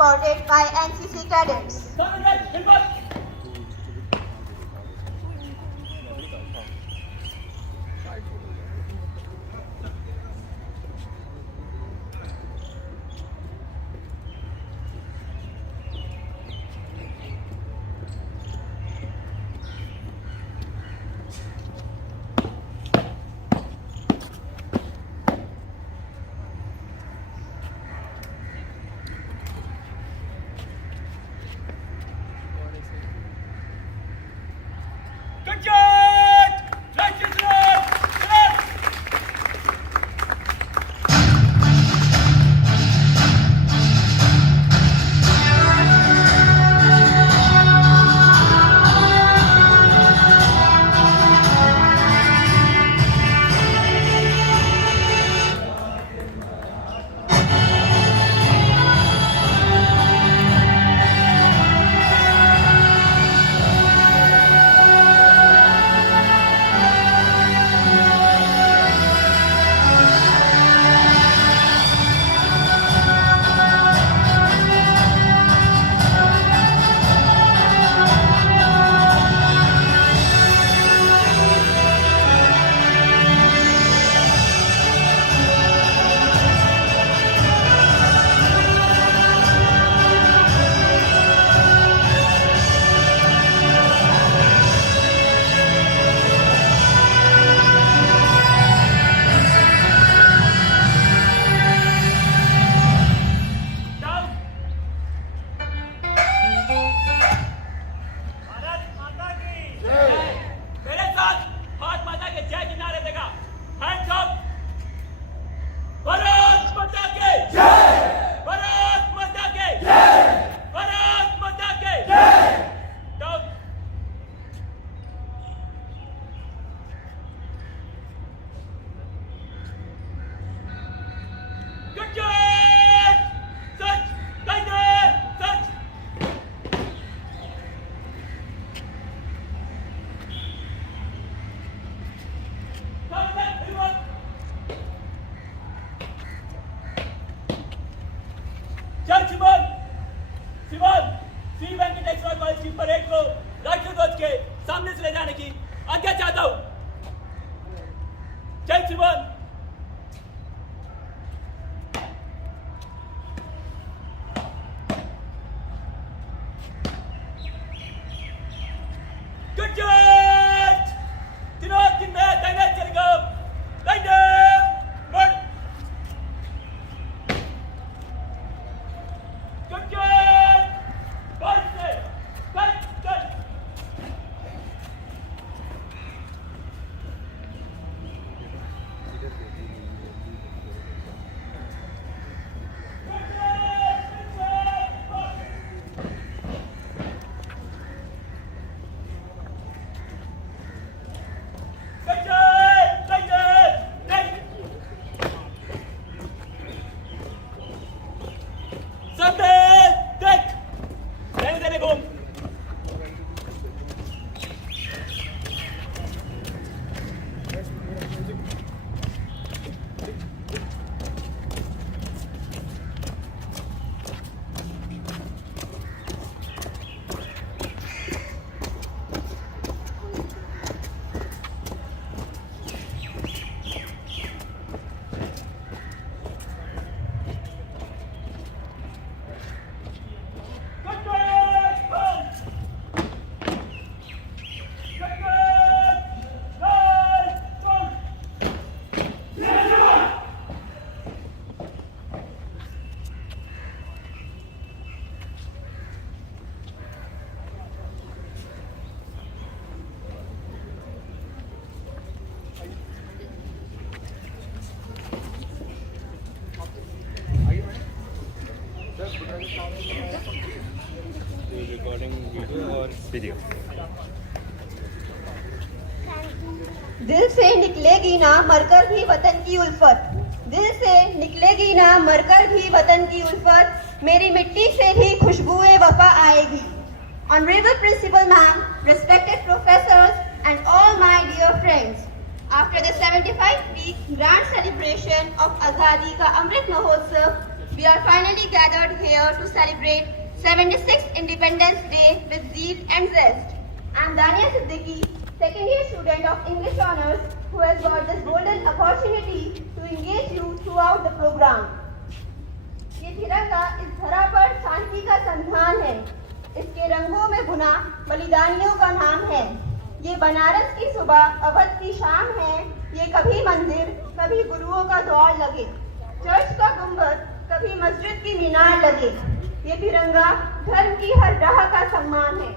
escorted by NCC cadets. Shri Venkateshwara college की parade को राष्ट्रीय ध्वज के सामने से ले जाने की आज्ञा चाहता हूं। जय श्रीमान। Good judge! Tinod din na tayo na Chergam! Good! Good judge! Good! Recording video और वीडियो। दिल से निकलेगी ना मरकर भी वतन की उल्फत, दिल से निकलेगी ना मरकर भी वतन की उल्फत, मेरी मिट्टी से भी खुशबुए वफा आएगी। Honorable Principal Ma'am, respected professors and all my dear friends, after the 75th week grand celebration of Azadi Ka Amrit Mahotsav, We are finally gathered here to celebrate 76th Independence Day with zeal and zest. I am Dania Siddiqui, second year student of English Honours, who has got this golden opportunity to engage you throughout the program. ये तिरंगा इस धरा पर शांति का संधान है। इसके रंगों में बुना बलिदानियों का नाम है। ये बनारस की सुबह, अवध की शाम है। ये कभी मंदिर, कभी गुरुओं का द्वार लगे, चर्च का गुंबद, कभी मस्जिद की मीनार लगे। ये तिरंगा धर्म की हर राह का सम्मान है।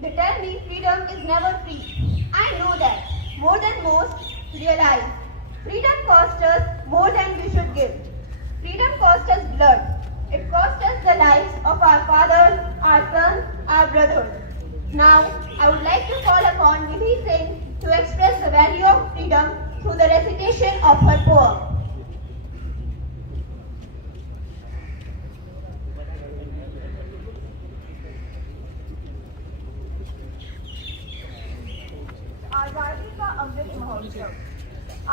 They tell me freedom is never free. I know that more than most realize. Freedom costs us more than we should give. Freedom costs us blood. It costs us the lives of our fathers, our sons, our brothers. Now, I would like to call upon Nidhi Singh to express the value of freedom through the recitation of her poem. आजादी का अमृत महोत्सव।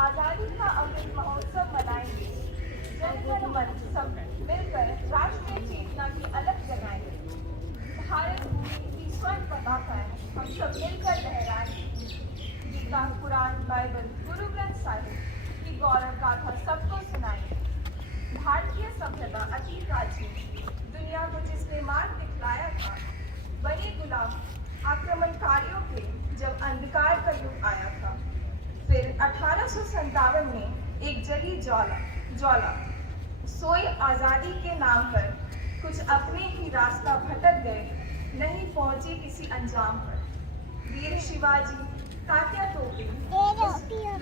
आजादी का अमृत महोत्सव मनाएंगे। जन गण मन सब मिलकर राष्ट्रीय चेतना की अलख जगाएंगे। भारत भूमि की स्वर्ण पताका हम सब मिलकर लहराएंगे। गीता, कुरान, बाइबल, गुरु ग्रंथ साहिब की गौरव गाथा सबको सुनाएंगे। भारतीय सभ्यता अति प्राचीन, दुनिया को जिसने मार्ग दिखलाया था, बने गुलाम आक्रमणकारियों के जब अंधकार का युग आया था। फिर 1857 में एक जली ज्वाला सोई आजादी के नाम पर कुछ अपने ही रास्ता भटक गए, नहीं पहुंचे किसी अंजाम पर। वीर शिवाजी, तात्या टोपे,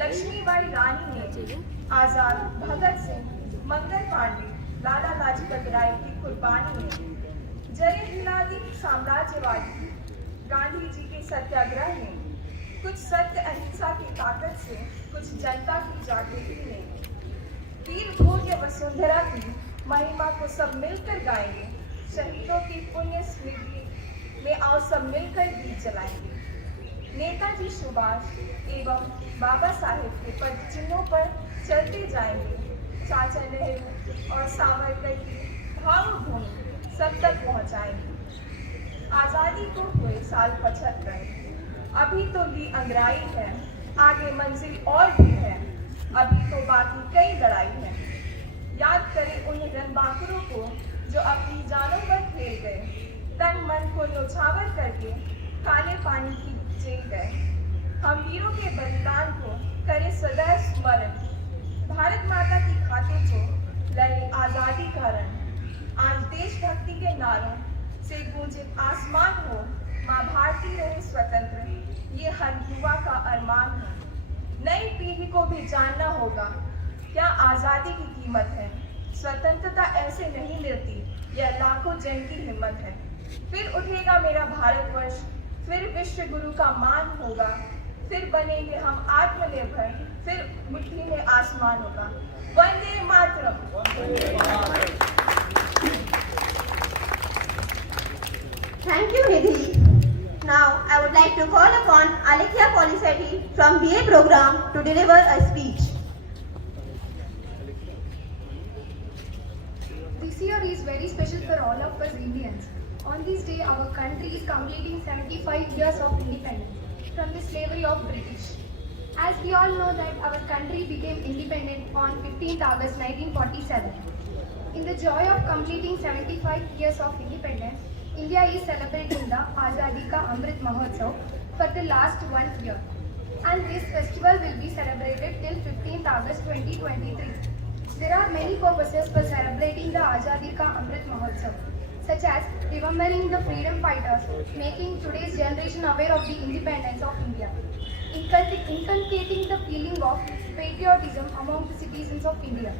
लक्ष्मीबाई रानी ने, आजाद भगत सिंह, मंगल पांडे, लाला लाजपत राय की कुर्बानी ने, जरे हिला दी साम्राज्यवादी गांधी जी के सत्याग्रह ने, कुछ सत्य अहिंसा की ताकत से, कुछ जनता की जागृति ने, वीर भोग्य वसुंधरा की महिमा को सब मिलकर गाएंगे। शहीदों की पुण्य स्मृति में आओ सब मिलकर गीत जलाएंगे। नेताजी सुभाष एवं बाबा साहेब के पद चिन्हों पर चलते जाएंगे। चाचा नेहरू और सावरकर की भावभूमि सब तक पहुंचाएंगे। आजादी को हुए साल 75, अभी तो ली अंगराई है, आगे मंजिल और भी है, अभी तो बाकी कई लड़ाई है। याद करें उन रणबांकुरों को जो अपनी जानों पर खेल गए, तन मन को न्यौछावर करके काले पानी की जेल गए। हम वीरों के बलिदान को करें सदैव स्मरण, भारत माता की खातिर जो लड़े आजादी का रण। आज देशभक्ति के नारों से गूंजे आसमान हो, माँ भारती रहे स्वतंत्र, ये हर युवा का अरमान हो। नई पीढ़ी को भी जानना होगा क्या आजादी की कीमत है। स्वतंत्रता ऐसे नहीं मिलती, यह लाखों जन की हिम्मत है। फिर उठेगा मेरा भारतवर्ष, फिर विश्व गुरु का मान होगा, फिर बनेंगे हम आत्मनिर्भर, फिर मुट्ठी में आसमान होगा। Vande Mataram. Thank you, Nidhi. Now, I would like to call upon Alekia Polisetti from BA program to deliver a speech. This year is very special for all of us Indians. On this day, our country is completing 75 years of independence from the slavery of British. As we all know that our country became independent on 15th August 1947. In the joy of completing 75 years of independence, India is celebrating the Azadi Ka Amrit Mahotsav for the last 1 year. And this festival will be celebrated till 15th August 2023. There are many purposes for celebrating the Azadi Ka Amrit Mahotsav, such as remembering the freedom fighters, making today's generation aware of the independence of India, inculcating the feeling of patriotism among the citizens of India.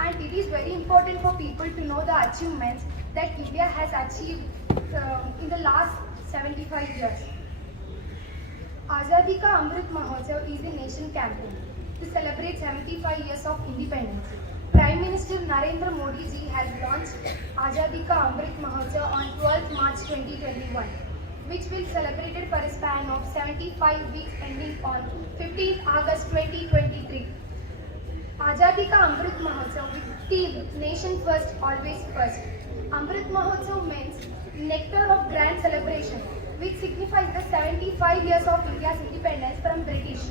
And it is very important for people to know the achievements that India has achieved in the last 75 years. Azadi Ka Amrit Mahotsav is the nation campaign to celebrate 75 years of independence. Prime Minister Narendra Modi ji has launched Azadi Ka Amrit Mahotsav on 12th March 2021. which will celebrate it for a span of 75 weeks ending on 15th August 2023. Azadi Ka Amrit Mahotsav with theme Nation First, Always First. Amrit Mahotsav means nectar of grand celebration, which signifies the 75 years of India's independence from British.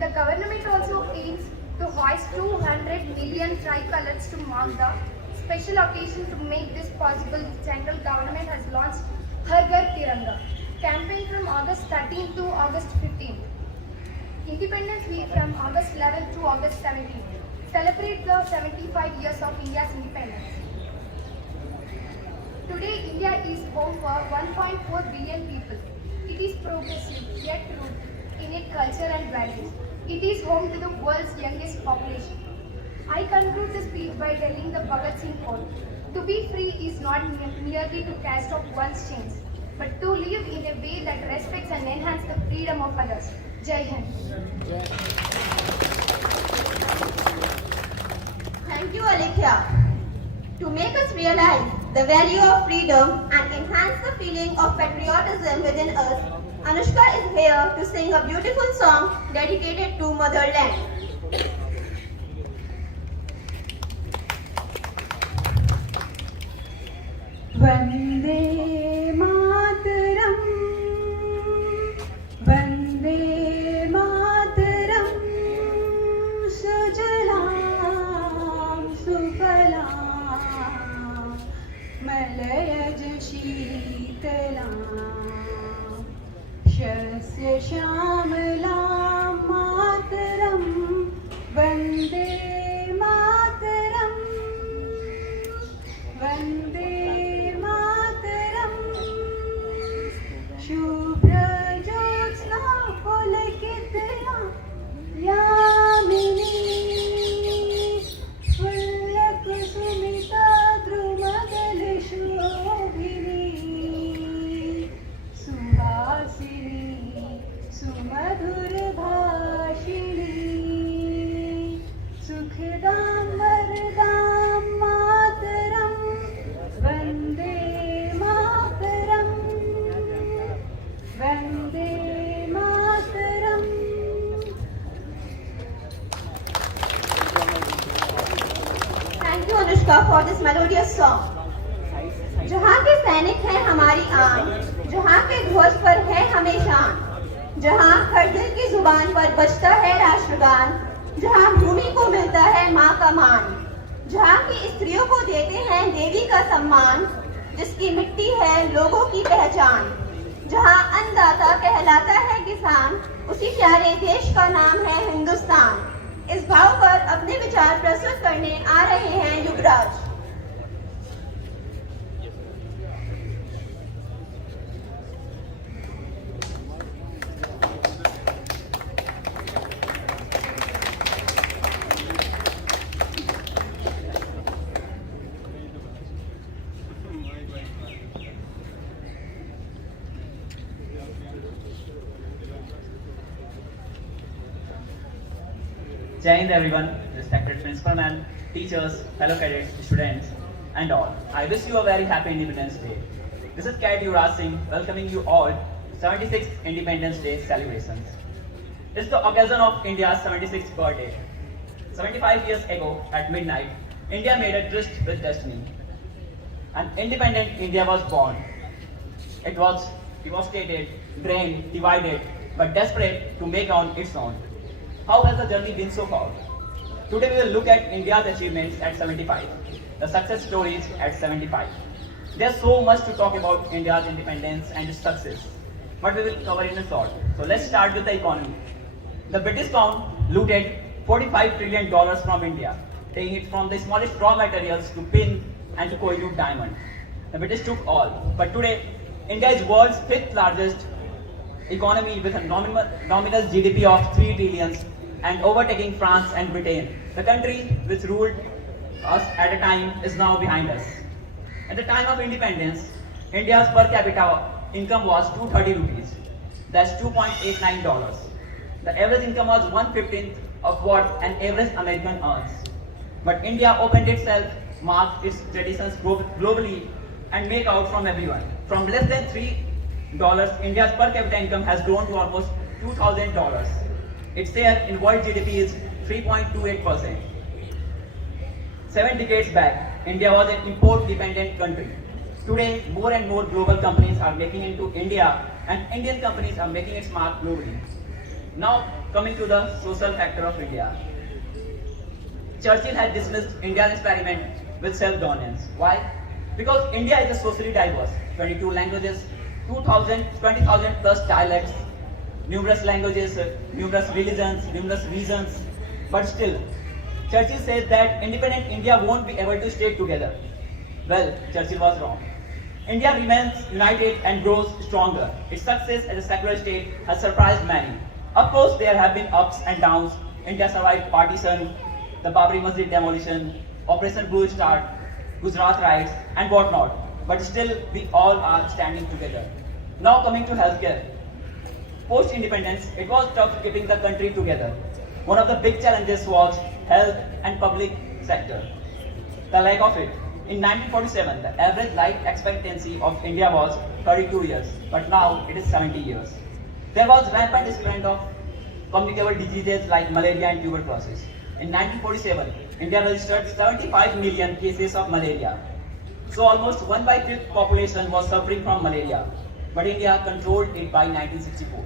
The government also aims to hoist 200 million tricolors to mark the special occasion. To make this possible, the central government has launched Har Ghar Tiranga campaign from August 13 to August 15. Independence Week from August 11 to August 17 celebrates the 75 years of India's independence. Today, India is home for 1.4 billion people. It is progressive yet rooted in its culture and values. It is home to the world's youngest population. I conclude the speech by telling the Bhagat Singh quote: "To be free is not merely to cast off one's chains, but to live in a way that respects and enhances the freedom of others." Jai Hind. Thank you, Alekhya. To make us realize the value of freedom and enhance the feeling of patriotism within us, Anushka is here to sing a beautiful song dedicated to motherland. Vande Mataram, Vande Mataram, Sujalam Sufalam, Malayaj Sheetalam, Shasya Shamalam Mataram, Vande Mataram, Vande Shubhra Jyotsna Pulakitya Yamini Pullak Sumita Drumadal Shobhini Suhasini Sumadhur Bhashini Sukhdam Vardam Mataram Vande Mataram Vande Mataram. Thank you Anushka for this melodious song. जहाँ के सैनिक हैं हमारी आन, जहाँ के ध्वज पर है हमेशा, जहाँ हर दिल की जुबान पर बजता है राष्ट्रगान, जहाँ भूमि को मिलता है माँ का मान, जहाँ की स्त्रियों को देते हैं देवी का सम्मान, जिसकी मिट्टी है लोगों की पहचान, जहाँ अन्नदाता कहलाता है किसान, उसी प्यारे देश का नाम है हिंदुस्तान। इस भाव पर अपने विचार प्रस्तुत करने आ रहे हैं युवराज। Jai Hind everyone, respected principal ma'am, teachers, fellow cadets, students, and all. I wish you a very happy Independence Day. This is Cadet Yuvraj Singh welcoming you all to 76th Independence Day celebrations. It's the occasion of India's 76th birthday. 75 years ago, at midnight, India made a tryst with destiny. An independent India was born. It was devastated, drained, divided, but desperate to make on its own. How has the journey been so far? Today we will look at India's achievements at 75, the success stories at 75. There's so much to talk about India's independence and its success, but we will cover in a short. So let's start with the economy. The British Crown looted $45 trillion from India, taking it from the smallest raw materials to pin and to coiled diamond. The British took all, but today India is world's 5th largest economy with a nominal GDP of 3 trillion and overtaking France and Britain. The country which ruled us at a time is now behind us. At the time of independence, India's per capita income was 230 rupees. That's $2.89. The average income was 1/15 of what an average American earns. But India opened itself, marked its traditions globally, and make out from everyone. From less than 3 India's per capita income has grown to almost $2,000. Its share in world GDP is 3.28%. 7 decades back, India was an import-dependent country. Today, more and more global companies are making into India, and Indian companies are making its mark globally. Now, coming to the social factor of India. Churchill had dismissed India's experiment with self-governance. Why? Because India is a socially diverse, 22 languages, 20,000 plus dialects, numerous languages, numerous religions, numerous regions, but still, Churchill says that independent India won't be able to stay together. Well, Churchill was wrong. India remains united and grows stronger. Its success as a secular state has surprised many. Of course, there have been ups and downs. India survived partition, the Babri Masjid demolition, Operation Blue Star, Gujarat riots, and whatnot. But still, we all are standing together. Now coming to healthcare. Post-independence, it was tough keeping the country together. One of the big challenges was health and public sector. The lack of it. In 1947, the average life expectancy of India was 32 years, but now it is 70 years. There was rampant spread of communicable diseases like malaria and tuberculosis. In 1947, India registered 75 million cases of malaria. So almost 1/5 population was suffering from malaria, but India controlled it by 1964.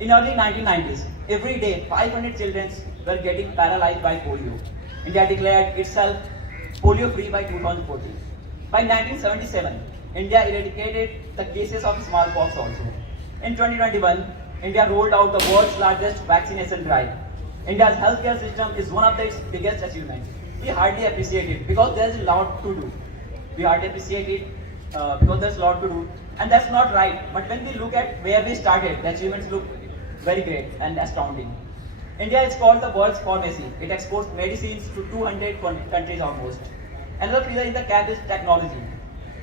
In early 1990s, every day 500 children were getting paralyzed by polio. India declared itself polio-free by 2014. By 1977, India eradicated the cases of smallpox also. In 2021, India rolled out the world's largest vaccination drive. India's healthcare system is one of its biggest achievements. We hardly appreciate it because there's a lot to do. We hardly appreciate it because there's a lot to do, and that's not right. But when we look at where we started, the achievements look very great and astounding. India is called the world's pharmacy. It exports medicines to 200 countries almost. Another pillar in the cap is technology.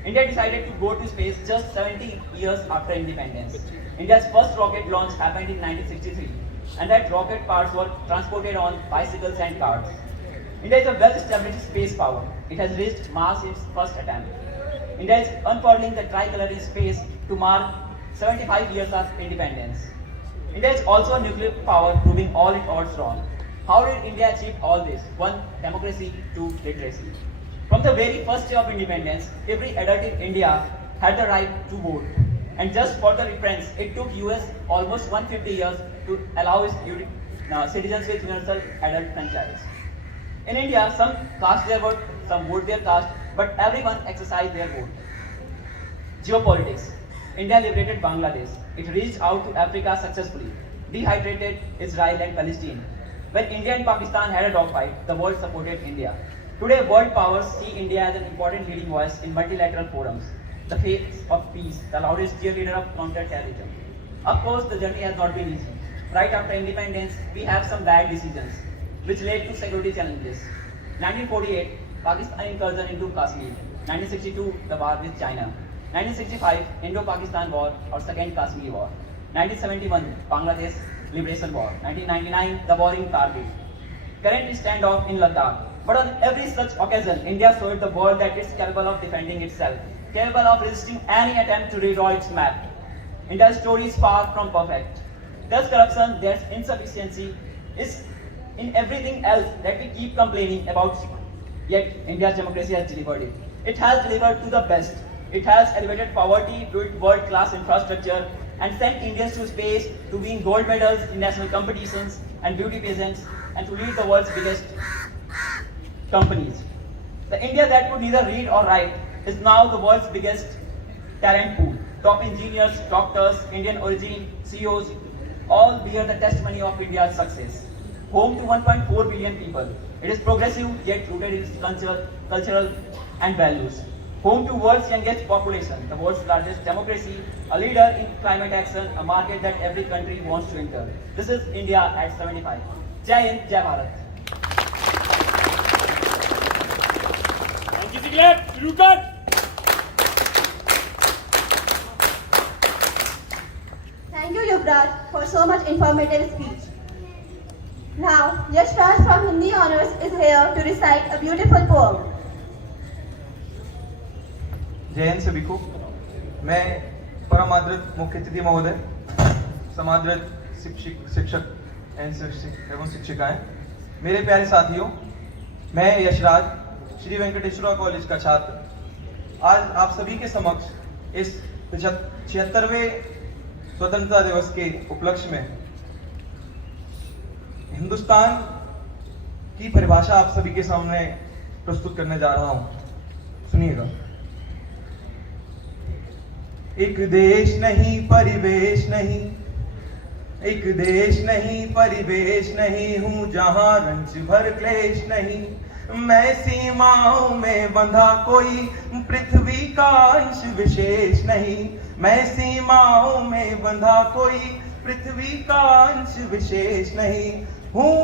India decided to go to space just 70 years after independence. India's first rocket launch happened in 1963, and that rocket parts were transported on bicycles and cars. India is a well-established space power. It has reached Mars in its first attempt. India is unfurling the tricolor in space to mark 75 years of independence. India is also a nuclear power, proving all its odds wrong. How did India achieve all this? 1. Democracy. 2. Literacy. From the very first day of independence, every adult in India had the right to vote. And just for the reference, it took US almost 150 years to allow its citizens with universal adult franchise. In India, some cast their vote, some vote their caste, but everyone exercised their vote. Geopolitics. India liberated Bangladesh. It reached out to Africa successfully, dehydrated Israel and Palestine. When India and Pakistan had a dogfight, the world supported India. Today, world powers see India as an important leading voice in multilateral forums, the face of peace, the loudest cheerleader of counter-terrorism. Of course, the journey has not been easy. Right after independence, we have some bad decisions, which led to security challenges. 1948, Pakistan incursion into Kashmir. 1962, the war with China. 1965, Indo-Pakistan War or Second Kashmir War. 1971, Bangladesh Liberation War. 1999, the war in Kargil. Current standoff in Ladakh. But on every such occasion, India showed the world that it's capable of defending itself, capable of resisting any attempt to redraw its map. India's story is far from perfect. There's corruption, there's insufficiency, is in everything else that we keep complaining about. Yet, India's democracy has delivered it. It has delivered to the best. It has elevated poverty, built world-class infrastructure, and sent Indians to space to win gold medals in national competitions and beauty pageants, and to lead the world's biggest companies. The India that could neither read or write is now the world's biggest talent pool. Top engineers, doctors, Indian origin, CEOs, all bear the testimony of India's success. Home to 1.4 billion people. It is progressive yet rooted in its cultural and values. Home to world's youngest population, the world's largest democracy, a leader in climate action, a market that every country wants to enter. This is India at 75. Jai Hind, Jai Bharat. Thank you, Ziegler. Rupert. Thank you, Yuvraj, for so much informative speech. Now, Yash Raj from Hindi Honors is here to recite a beautiful poem. जय हिंद सभी को। मैं परमादृत मुख्य अतिथि महोदय, समादृत शिक्षक एवं शिक्षिकाएं, मेरे प्यारे साथियों, मैं यशराज श्री वेंकटेश्वरा कॉलेज का छात्र आज आप सभी के समक्ष इस 76वें स्वतंत्रता दिवस के उपलक्ष्य में हिंदुस्तान की परिभाषा आप सभी के सामने प्रस्तुत करने जा रहा हूं। सुनिएगा। एक देश नहीं परिवेश नहीं, एक देश नहीं परिवेश नहीं, हूं जहां रंज भर क्लेश नहीं। मैं सीमाओं में बंधा कोई पृथ्वी का अंश विशेष नहीं, मैं सीमाओं में बंधा कोई पृथ्वी का अंश विशेष नहीं। हूं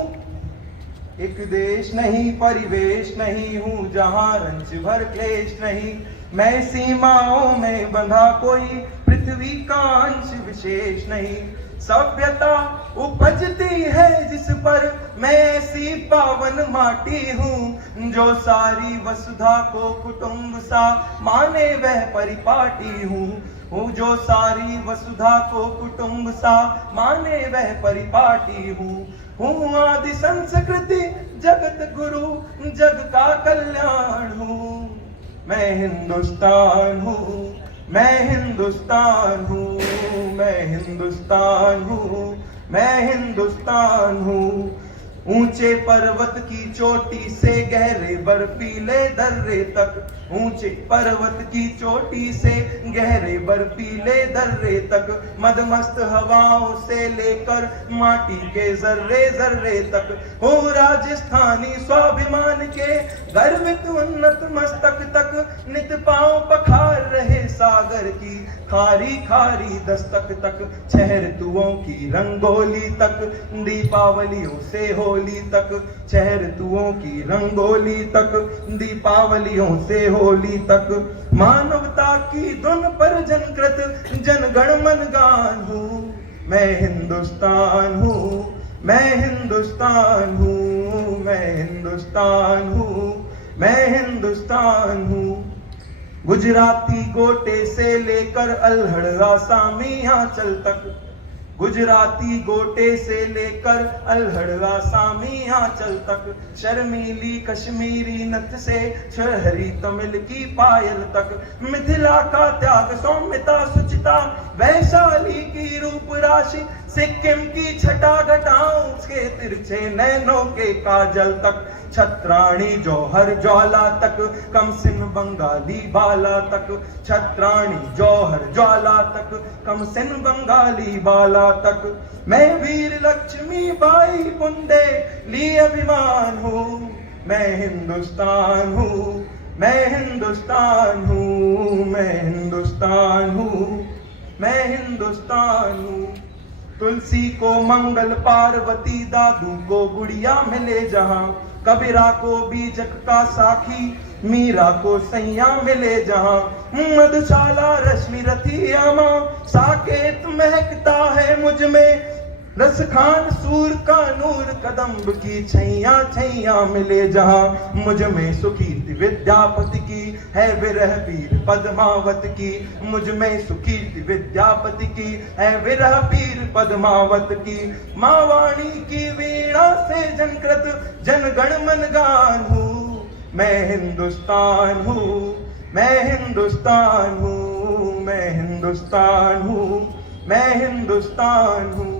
एक देश नहीं परिवेश नहीं, हूं जहां रंज भर क्लेश नहीं। मैं सीमाओं में बंधा कोई पृथ्वी का अंश विशेष नहीं। सभ्यता उपजती है जिस पर मैं ऐसी पावन माटी हूँ, जो सारी वसुधा को कुटुंब सा माने वह परिपाटी हूँ। जो सारी वसुधा को कुटुंब सा माने वह परिपाटी हूँ आदि संस्कृति जगत गुरु जग का कल्याण हूँ। मैं हिंदुस्तान हूँ, मैं हिंदुस्तान हूँ, मैं हिंदुस्तान हूँ, मैं हिंदुस्तान हूँ। ऊंचे पर्वत की चोटी से गहरे बर्फीले दर्रे तक, ऊंचे पर्वत की चोटी से गहरे बर्फीले दर्रे तक, मदमस्त हवाओं से लेकर माटी के जर्रे जर्रे तक, हो राजस्थानी स्वाभिमान के गर्वित उन्नत मस्तक तक, नित पांव पखार रहे सागर की खारी खारी दस्तक तक, छह ऋतुओं की रंगोली तक, दीपावलियों से होली तक, छह ऋतुओं की रंगोली तक, दीपावलियों से होली तक, मानवता की धुन पर जनकृत जनगण मन गान हूँ। मैं हिंदुस्तान हूँ, मैं हिंदुस्तान हूँ, मैं हिंदुस्तान हूँ, मैं हिंदुस्तान हूँ। गुजराती गोटे से लेकर अल्हड़ आसामी आंचल तक, गुजराती गोटे से लेकर अल्हड़ आसामी आंचल तक, शर्मीली कश्मीरी नथ से छहरी तमिल की पायल तक, मिथिला का त्याग सौम्यता सुचिता वैशाली की रूप राशि, सिक्किम की छटा घटाओं के तिरछे नैनों के काजल तक, छत्राणी जौहर ज्वाला तक, कमसिन बंगाली बाला तक, छत्राणी जौहर ज्वाला तक, कमसिन बंगाली बाला तक। मैं वीर लक्ष्मी बाई बुंदे ली अभिमान हूँ। मैं हिंदुस्तान हूँ, मैं हिंदुस्तान हूँ, मैं हिंदुस्तान हूँ, मैं हिंदुस्तान हूँ। तुलसी को मंगल पार्वती दादू को गुड़िया मिले जहां, कबीरा को बीजक का साखी मीरा को सैया मिले जहां, मधुशाला रश्मि रथियामा साकेत महकता है मुझ में, रस खान सूर का नूर कदम्ब की छैया छैया मिले जहां, मुझ में सुकीर्ति विद्यापति की है विरह पीर पद्मावत की, मुझ में सुकीर्ति विद्यापति की है विरह पीर पद्मावत की। माँ वाणी की वीणा से जनकृत जनगण मन गान हूँ। मैं हिंदुस्तान हूँ, मैं हिंदुस्तान हूँ, मैं हिंदुस्तान हूँ, मैं हिंदुस्तान हूँ।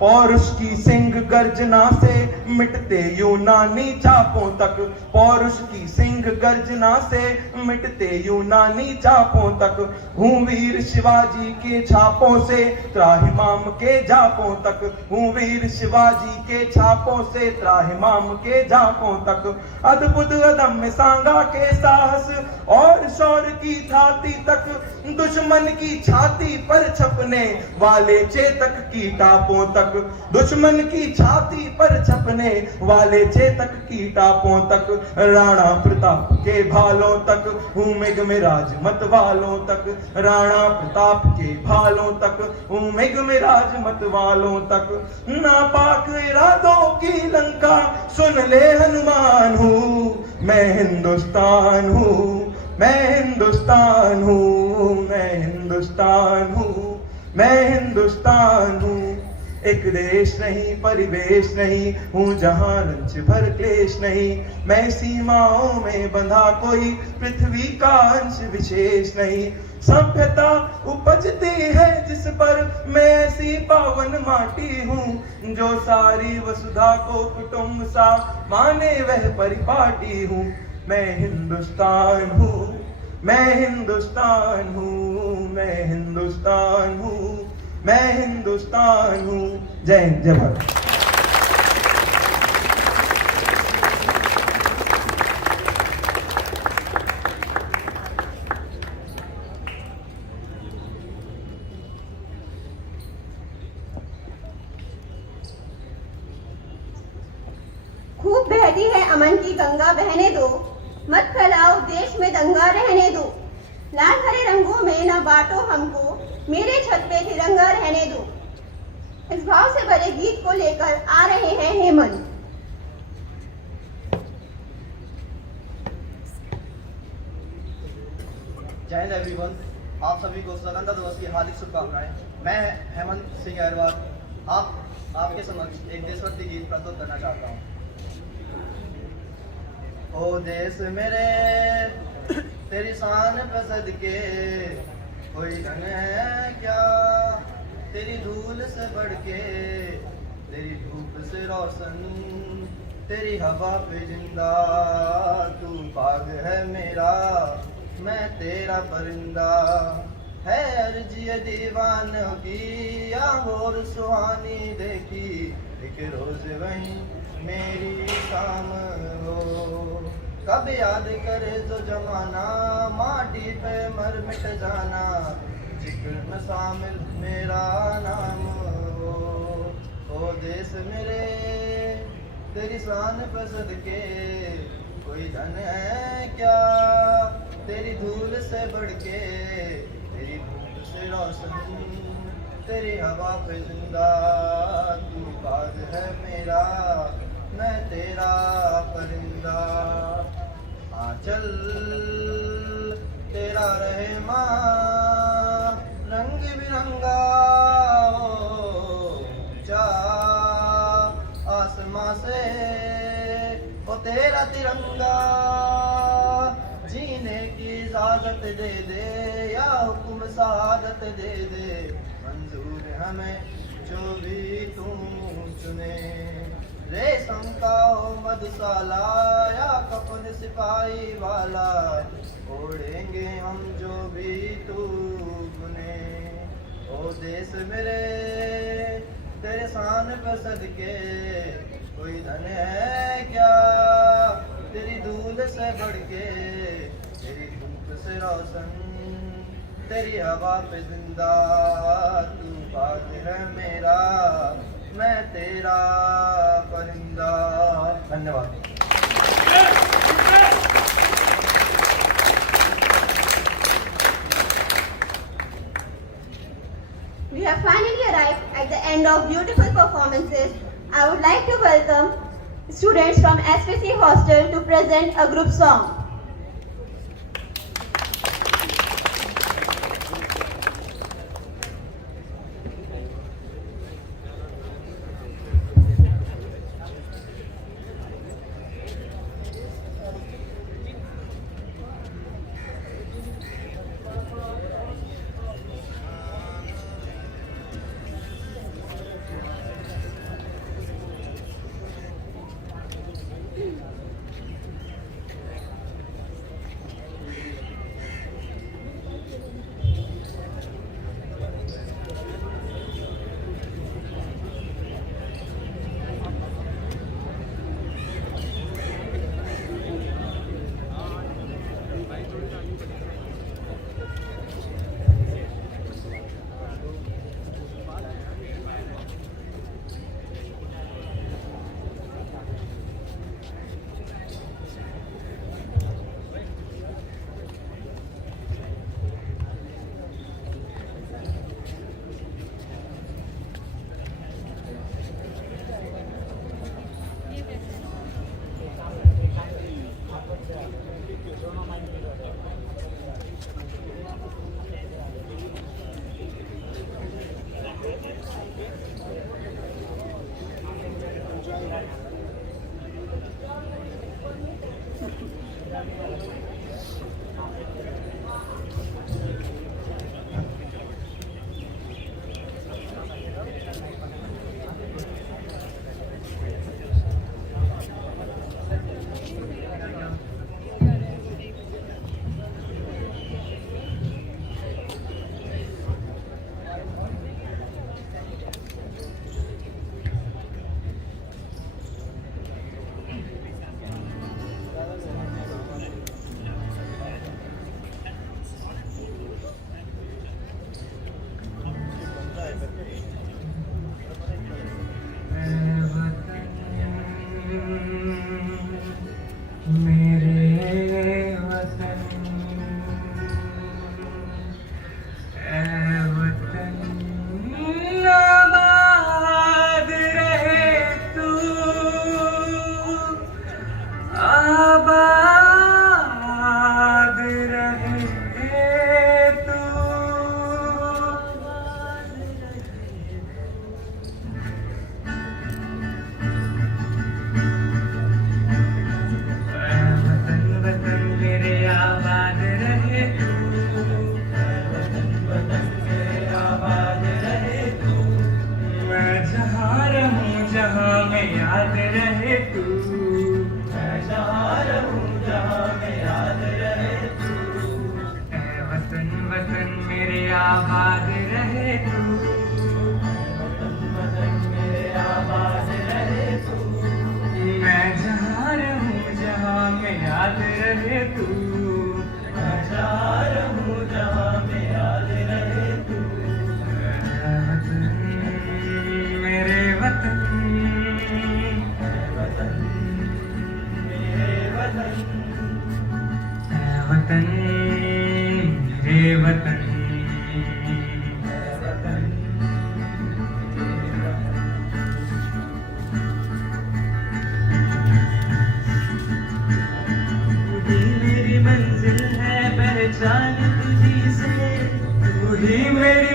पौरुष की सिंह गर्जना से मिटते यूनानी चापों तक, पौरुष की सिंह गर्जना से मिटते यूनानी चापों तक, हूँ वीर शिवाजी के छापों से त्राहिमाम के जापों तक, हूँ वीर शिवाजी के छापों से त्राहिमाम के जापों तक, अद्भुत अदम्य सांगा के साहस और शौर्य की छाती तक, दुश्मन की छाती पर छपने वाले चेतक की टापों तक, दुश्मन की छाती पर छपने वाले चेतक की टापों तक, राणा प्रताप के भालों तक, हूँ मेघ मिराज मत वालों तक, राणा प्रताप के भालों तक, हूँ मेघ मिराज मत वालों तक। नापाक इरादों की लंका सुन ले हनुमान हूँ। मैं हिंदुस्तान हूँ, मैं हिंदुस्तान हूँ, मैं हिंदुस्तान हूँ, मैं हिंदुस्तान हूँ। एक देश नहीं परिवेश नहीं हूँ जहाँ रंच भर क्लेश नहीं। मैं सीमाओं में बंधा कोई पृथ्वी का अंश विशेष नहीं। सभ्यता उपजती है जिस पर मैं ऐसी पावन माटी हूँ जो सारी वसुधा को कुटुंब सा माने वह परिपाटी हूँ। मैं हिंदुस्तान हूँ, मैं हिंदुस्तान हूँ, मैं हिंदुस्तान हूँ, मैं हिंदुस्तान हूँ। जय हिंद, जय भारत। खूब बहती है अमन की गंगा, बहने दो, मत फैलाओ देश में दंगा, रहने दो। लाल हरे रंगों में न बांटो हमको, मेरे छत पे तिरंगा रहने दो। इस भाव से भरे गीत को लेकर आ रहे हैं हेमंत। जय हिंद एवरीवन। आप सभी को स्वतंत्रता दिवस की हार्दिक शुभकामनाएं। मैं हेमंत सिंह अहरवाल आपके समक्ष एक देशभक्ति गीत प्रस्तुत करना चाहता हूँ। ओ देश मेरे तेरी शान पे सदके कोई धन है क्या, तेरी धूल से बढ़ के, तेरी धूप से रोशन, तेरी हवा पे जिंदा, तू बाग है मेरा, मैं तेरा परिंदा। है अर्जी दीवानों की या और सुहानी देखी, एक रोज वही मेरी शाम हो। कब याद करे जो जमाना, माटी पे मर मिट जाना, जिक्र में शामिल मेरा नाम हो। ओ देश मेरे तेरी शान पे सदके कोई धन है क्या, तेरी धूल से बढ़ के, तेरी धूप से रोशन, तेरी हवा पे जिंदा, तू बाग है मेरा, मैं तेरा परिंदा। चल तेरा रहे माँ रंग बिरंगा, ऊंचा आसमां से ओ तेरा तिरंगा। जीने की इजाजत दे दे या हुक्म शहादत दे दे, मंजूर हमें जो भी तू चुने। रेशम का हो मधुशाला या कफन सिपाही वाला, ओढ़ेंगे हम जो भी तू बुने। ओ देश मेरे तेरे शान पे सदके कोई धन है क्या, तेरी धूल से बढ़ के, तेरी धूप से रोशन, तेरी हवा पे जिंदा, तू बाग है मेरा, मैं तेरा परिंदा। धन्यवाद। We have finally arrived at the end of beautiful performances. I would like to welcome students from SPC Hostel to present a group song.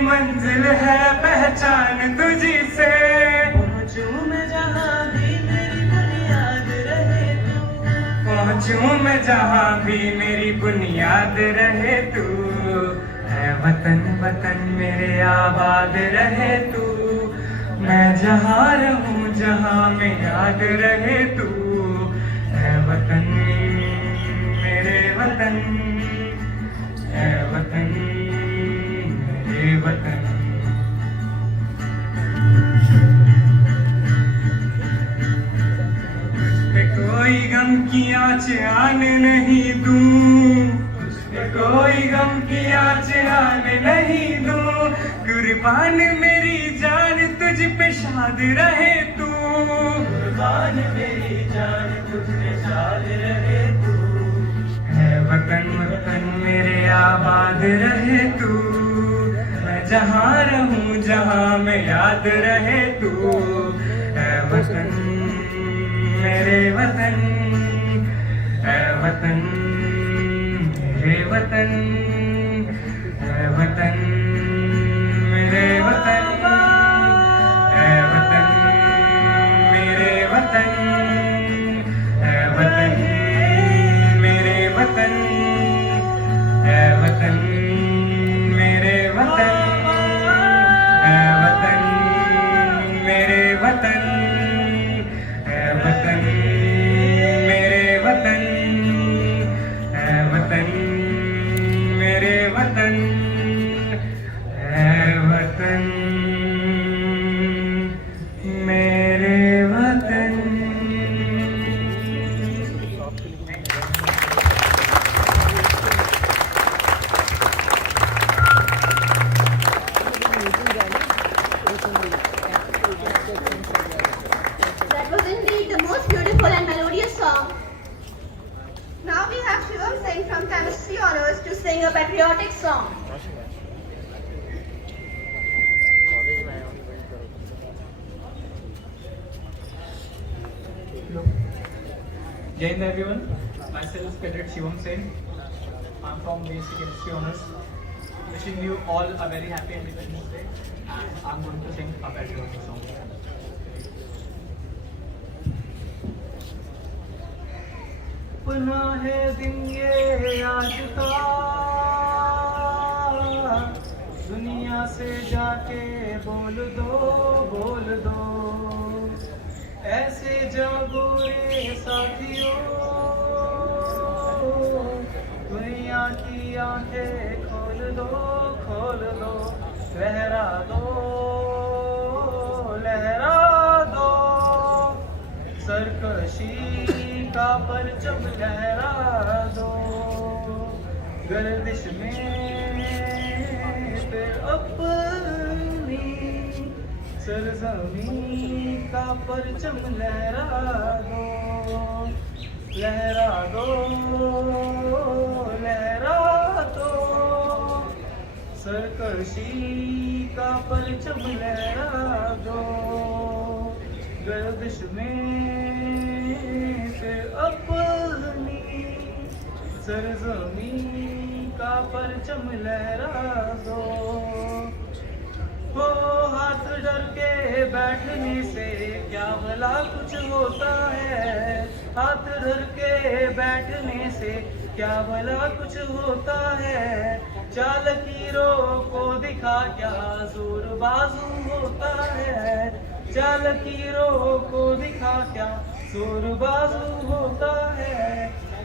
मंजिल है पहचान तुझी से पहुंचूं मैं जहां भी मेरी बुनियाद रहे तू पहुंचूं मैं जहां भी मेरी बुनियाद रहे तू है वतन वतन मेरे आबाद रहे तू मैं जहां रहूं जहां में याद रहे तू है वतन मेरे वतन है वतन मेरे वतन पे कोई गम की आँच आने नहीं दूं पे कोई गम की आँच आने नहीं दूं कुर्बान मेरी जान तुझ पे शाद रहे तू कुर्बान मेरी जान तुझ पे शाद रहे तू है वतन वतन मेरे आबाद रहे तू मैं जहाँ रहूं जहाँ में याद रहे तू है वतन मेरे वतन है वतन मेरे वतन है वतन मेरे वतन है वतन मेरे वतन है वतन मेरे वतन है वतन मेरे वतन है वतन मेरे वतन है वतन मेरे वतन है वतन मेरे वतन है वतन मेरे वतन That was indeed the most beautiful and melodious song. Now we have Shivam Singh from Chemistry Honors to sing a patriotic song. Jai Hind everyone, myself Cadet Shivam Singh. I'm from Basic Chemistry Honors. Wishing you all a very happy Independence Day, and I'm going to sing a patriotic song. अपना है दिन ये आज का, दुनिया से जाके बोल दो, ऐसे जागो रे साथियों, दुनिया की आंखें खोल दो, लहरा दो, सरकशी का परचम लहरा दो, गर्दिश में फिर अपनी सरजमी का परचम लहरा दो, सरकशी का परचम लहरा दो, गर्दिश में फिर अपनी सरजमी का परचम लहरा दो। हो हाथ डर के बैठने से क्या भला कुछ होता है, हाथ डर के बैठने से क्या भला कुछ होता है, चाल लकीरों को दिखा क्या जोर बाजू होता है, चाल लकीरों को दिखा क्या जोर बाजू होता है,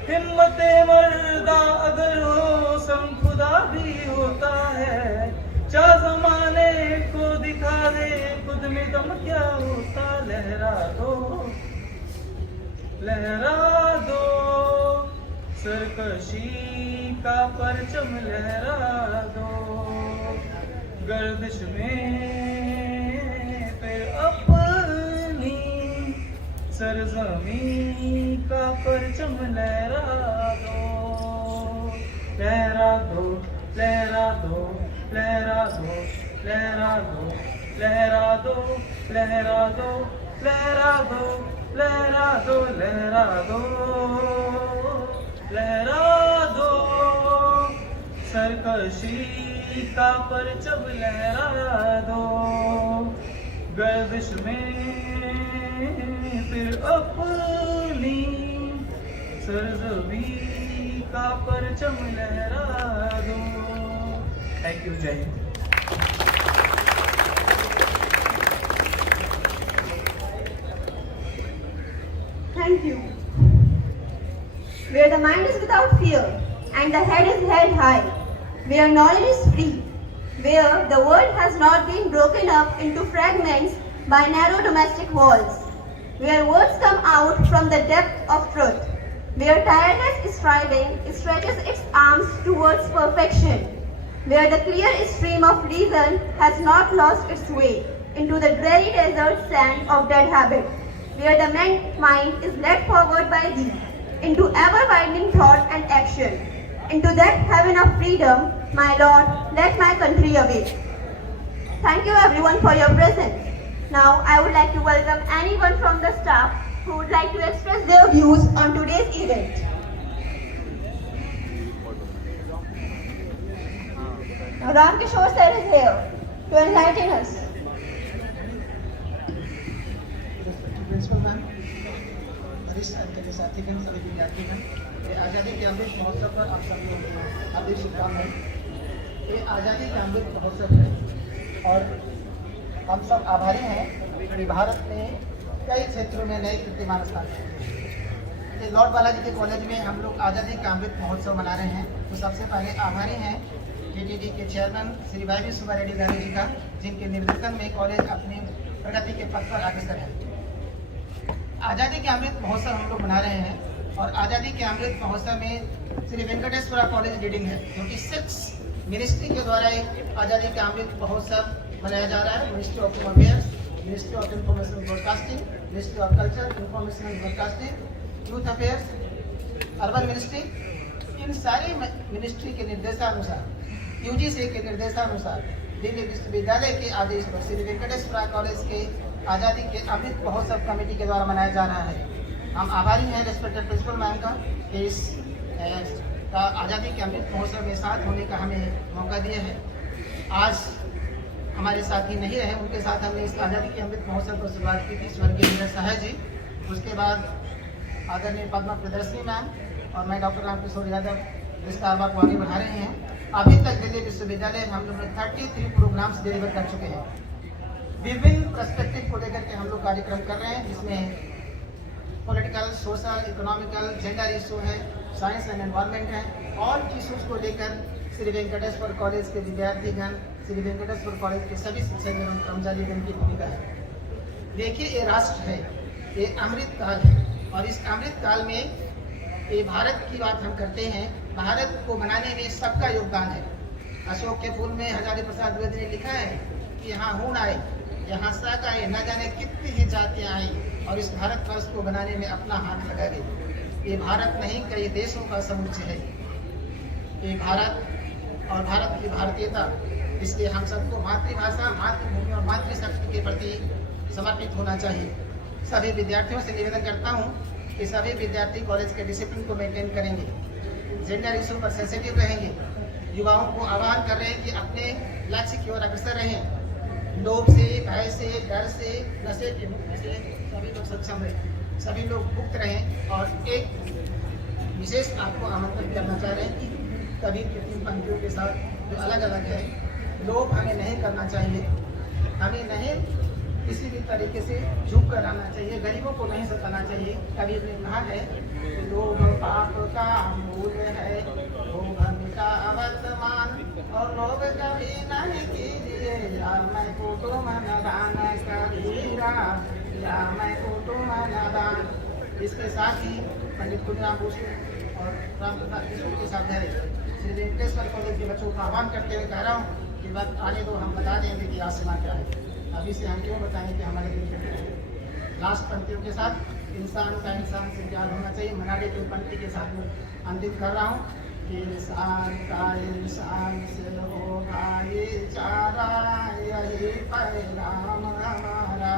हिम्मते मर्दा अगर हो संग खुदा भी होता है, चाह जमाने को दिखा दे खुद में दम क्या होता, लहरा दो, सरकशी का परचम लहरा दो, गर्दिश में फिर अपनी सरजमी का परचम लहरा दो, लहरा दो, लहरा दो, लहरा दो, लहरा दो, लहरा दो, लहरा दो, लहरा दो, लहरा दो, लहरा दो, लहरा दो, सरकशी का परचम लहरा दो, गर्दिश में फिर अपनी सरजमी का परचम लहरा दो। थैंक यू, जय Hind. Thank you. Where the mind is without fear and the head is held high, where knowledge is free, where the world has not been broken up into fragments by narrow domestic walls, where words come out from the depth of truth, where tireless striving stretches its arms towards perfection, where the clear stream of reason has not lost its way into the dreary desert sand of dead habit, where the mind is led forward by thee into ever-widening thought and action, into that heaven of freedom, my Lord, let my country awake. Thank you everyone for your presence. Now I would like to welcome anyone from the staff who would like to express their views on today's event. Now Ram Kishore sir is here to enlighten us. Principal ma'am, वरिष्ठ अधिकारी साथीगण, सभी विद्यार्थीगण, ये आज़ादी के अमृत महोत्सव पर आप सभी लोग हार्दिक शुभकामनाएं। ये आज़ादी का अमृत महोत्सव है और हम सब आभारी हैं कि भारत में कई क्षेत्रों में नए कीर्तिमान स्थापित हैं। लॉर्ड बालाजी के कॉलेज में हम लोग आज़ादी का अमृत महोत्सव मना रहे हैं, तो सबसे पहले आभारी हैं KTD के चेयरमैन श्री वाई सुब्बा रेड्डी गांधी जी का, जिनके निर्देशन में कॉलेज अपनी प्रगति के पथ पर अग्रसर है। आज़ादी के अमृत महोत्सव हम लोग मना रहे हैं और आज़ादी के अमृत महोत्सव में श्री वेंकटेश्वरा कॉलेज लीडिंग है, क्योंकि 6 मिनिस्ट्री के द्वारा एक आज़ादी का अमृत महोत्सव मनाया जा रहा है। Ministry of home affairs, ministry of information broadcasting, ministry of culture, information and broadcasting, youth affairs, urban ministry, इन सारे मिनिस्ट्री के निर्देशानुसार, UGC के निर्देशानुसार दिल्ली विश्वविद्यालय के आदेश पर श्री वेंकटेश्वरा कॉलेज के आज़ादी के अमृत महोत्सव कमेटी के द्वारा मनाया जा रहा है। हम आभारी हैं रेस्पेक्टेड प्रिंसिपल मैम का कि इस आज़ादी के अमृत महोत्सव में साथ होने का हमें मौका दिया है। आज हमारे साथी नहीं रहे, उनके साथ हमने इस आज़ादी के अमृत महोत्सव को शुरुआत की थी, स्वर्गीय नीरज सहाय जी। उसके बाद आदरणीय पद्मा प्रदर्शनी मैम और मैं डॉक्टर रामकिशोर यादव इस कारवा को आगे बढ़ा रहे हैं। अभी तक दिल्ली विश्वविद्यालय में हम लोग 33 प्रोग्राम्स डिलीवर कर चुके हैं। विभिन्न पर्सपेक्टिव को लेकर के हम लोग कार्यक्रम कर रहे हैं, जिसमें political, social, economical, gender issue है, साइंस एंड एनवायरनमेंट है। ऑल इशूज को लेकर श्री वेंकटेश्वर कॉलेज के विद्यार्थीगण, श्री वेंकटेश्वर कॉलेज के सभी शिक्षकगण और कर्मचारीगण की भूमिका है। देखिए, ये राष्ट्र है, ये अमृत काल है और इस अमृत काल में ये भारत की बात हम करते हैं। भारत को बनाने में सबका योगदान है। अशोक के फूल में हजारी प्रसाद द्विवेदी ने लिखा है कि यहाँ हूण आए, यहाँ साक आए, न जाने कितनी ही जातियाँ आई और इस भारतवर्ष को बनाने में अपना हाथ लगा गए। ये भारत नहीं, कई देशों का समुच्चय है ये भारत और भारत की भारतीयता। इसलिए हम सबको मातृभाषा, मातृभूमि और मातृशक्ति के प्रति समर्पित होना चाहिए। सभी विद्यार्थियों से निवेदन करता हूँ कि सभी विद्यार्थी कॉलेज के डिसिप्लिन को मेंटेन करेंगे, जेंडर इशू पर सेंसिटिव रहेंगे। युवाओं को आह्वान कर रहे हैं कि अपने लक्ष्य की ओर अग्रसर रहें। लोभ से, भय से, डर से, नशे के मुक्त से सभी लोग सक्षम रहें, सभी लोग मुक्त रहें। और एक विशेष आपको आमंत्रित करना चाह रहे हैं कि कबीर की 3 पंक्तियों के साथ जो अलग अलग है, लोभ हमें नहीं करना चाहिए, हमें नहीं किसी भी तरीके से झुक कर आना चाहिए, गरीबों को नहीं सताना चाहिए। कबीर ने कहा है कि लोभ पाप का मूल है, लोभ मिटा वर्तमान और लोभ कभी नहीं कीजिए, या मैं कुटुम नदान कबीरा, या मैं कुटुम नदान। इसके साथ ही पंडित खुदराम बोसे और राम प्रसाद किशोर के साथ है श्री वेंकटेश्वर कॉलेज के बच्चों का आह्वान करते हुए कह रहा हूँ कि वक्त आने दो, हम बता देंगे कि आसमां क्या है। अभी से हम क्यों बताएं कि हमारे दिल में क्या है। लास्ट पंक्तियों के साथ इंसान का इंसान से प्यार होना चाहिए। मनाडे की पंक्ति के साथ में अंतिम कर रहा हूँ कि इंसान का इंसान से हो भाईचारा, यही पैगाम हमारा।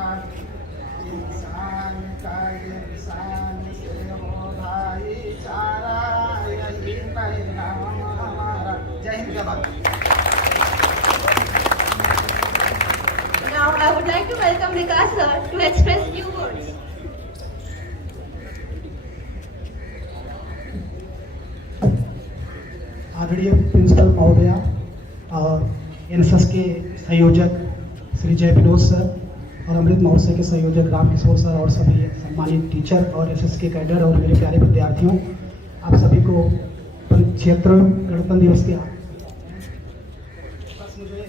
इंसान का इंसान से हो भाईचारा, यही पैगाम हमारा। जय हिंद, जय Bharat. Now I would like to welcome Vikas sir to express few words. आदरणीय प्रिंसिपल महोदया और एनएसएस के संयोजक श्री जय विनोद सर और अमृत महोत्सव के संयोजक रामकिशोर सर और सभी सम्मानित टीचर और एसएस के कैडर और मेरे प्यारे विद्यार्थियों, आप सभी को 76वें गणतंत्र दिवस के बस मुझे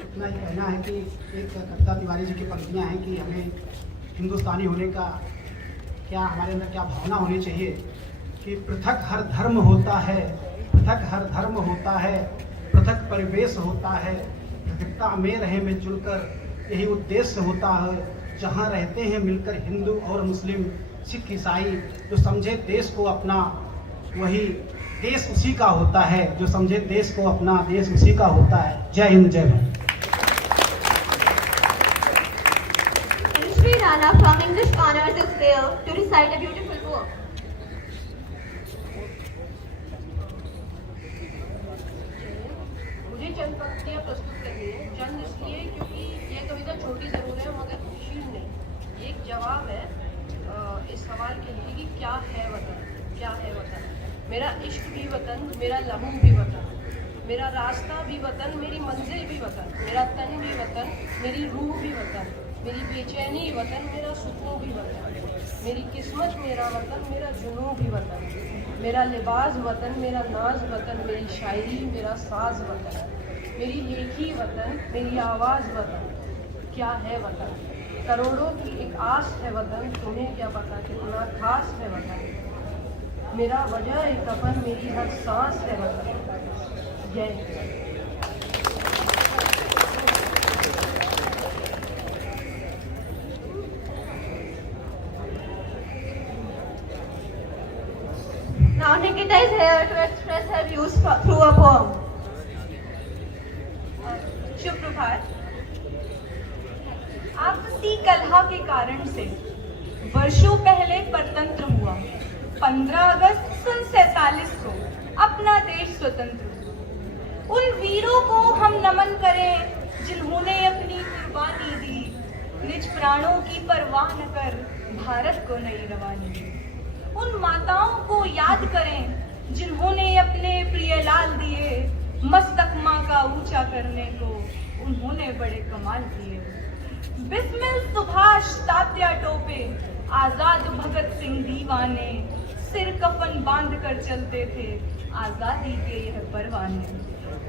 इतना ही कहना है कि एक कविता तिवारी जी की पंक्तियाँ हैं कि हमें हिंदुस्तानी होने का क्या, हमारे अंदर क्या भावना होनी चाहिए कि पृथक हर धर्म होता है, पृथक हर धर्म होता है, पृथक परिवेश होता है, पृथकता में रहे मिलजुल कर, यही उद्देश्य होता है। जहाँ रहते हैं मिलकर हिंदू और मुस्लिम, सिख, ईसाई, जो समझे देश को अपना, वही देश उसी का होता है। जो समझे देश को अपना, देश उसी का होता है। जय हिंद, जय Bharat. Rana from English Honors is there to recite a beautiful poem. मुझे चंद पंक्तियाँ प्रस्तुत करनी है। चंद इसलिए क्योंकि ये कविता छोटी जरूर है मगर खुशी नहीं। एक जवाब है इस सवाल के लिए कि क्या है वतन, क्या है वतन। मेरा इश्क भी वतन, मेरा लहू भी वतन, मेरा रास्ता भी वतन, मेरी मंजिल भी वतन, मेरा तन भी वतन, मेरी रूह भी वतन, मेरी बेचैनी वतन, मेरा सुकून भी वतन, मेरी किस्मत मेरा वतन, मेरा जुनून भी वतन, मेरा लिबास वतन, मेरा नाज वतन, मेरी शायरी मेरा साज वतन, मेरी लेखी वतन, मेरी आवाज़ वतन। क्या है वतन? करोड़ों की एक आस है वतन, तुम्हें क्या पता कितना खास है वतन। मेरा वजह एक कफन, मेरी हर सांस है वतन। जय Now Nikita is here to express her views through a poem. शुभ प्रभात। आपसी कलह के कारण से वर्षों पहले परतंत्र हुआ। 15 अगस्त 1947 को अपना देश स्वतंत्र हुआ। उन वीरों को हम नमन करें जिन्होंने अपनी कुर्बानी दी, निज प्राणों की परवाह न कर भारत को नई रवानी दी। उन माताओं को याद करें जिन्होंने अपने प्रिय लाल दिए, मस्तक माँ का ऊंचा करने को उन्होंने बड़े कमाल किए। बिस्मिल सुभाष तात्या टोपे, आजाद भगत सिंह दीवाने, सिर कफन बांध कर चलते थे आजादी के यह परवाने।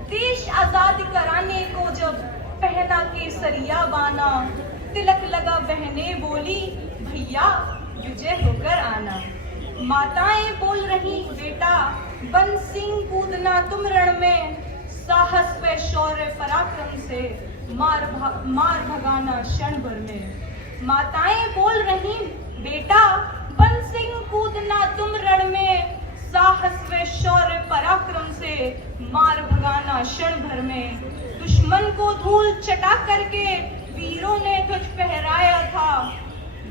देश आजाद कराने को जब पहना केसरिया बाना, तिलक लगा बहने बोली भैया विजय होकर आना। माताएं बोल रही बेटा बन सिंह कूदना तुम रण में, साहस पे शौर्य पराक्रम से मार भगाना क्षण भर में। माताएं बोल रही बेटा बन सिंह कूदना तुम रण में, साहस व शौर्य पराक्रम से मार भगाना क्षण भर में। दुश्मन को धूल चटा करके वीरों ने ध्वज फहराया था,